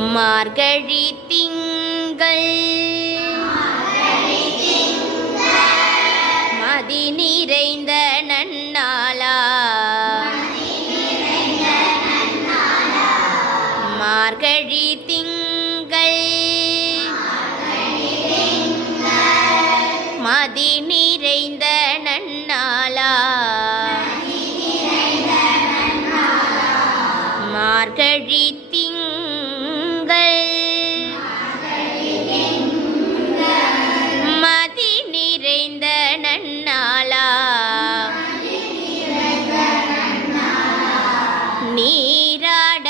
மார்கழி திங்கள் மதி நிறைந்த நன்னாளா மார்கழி திங்கள் மதி நிறைந்த நன்னாளா மார்கழி மதி நிறைந்த நன்னாளா நீராட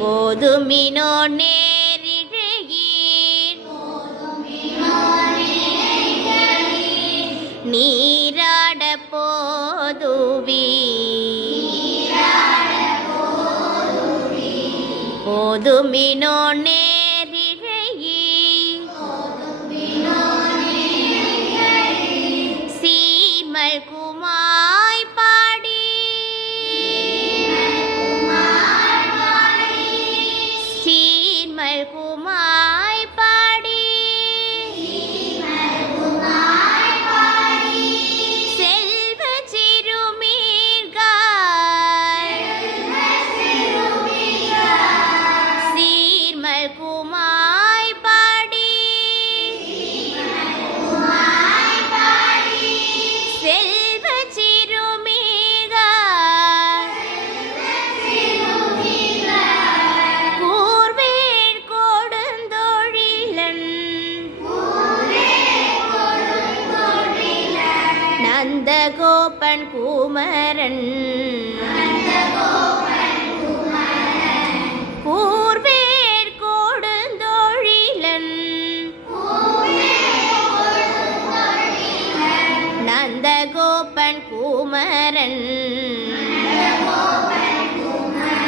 போதுமினோ நேரிழையீர் நீராட போதுமினோ நேரிழையீர் சீமல் குமாய் பாடி சீமல் குமாய் பாடி செல்வ சிறுமீர்காய் சீர்மல் குமாய் பாடி செல்வ சிறுமீர்காய் கூர்வேல் கொடுந்தொழிலன் நந்தகோபன் குமரன் கூர்வேல் கொடுந்தொழிலன் நந்தகோபன் குமரன்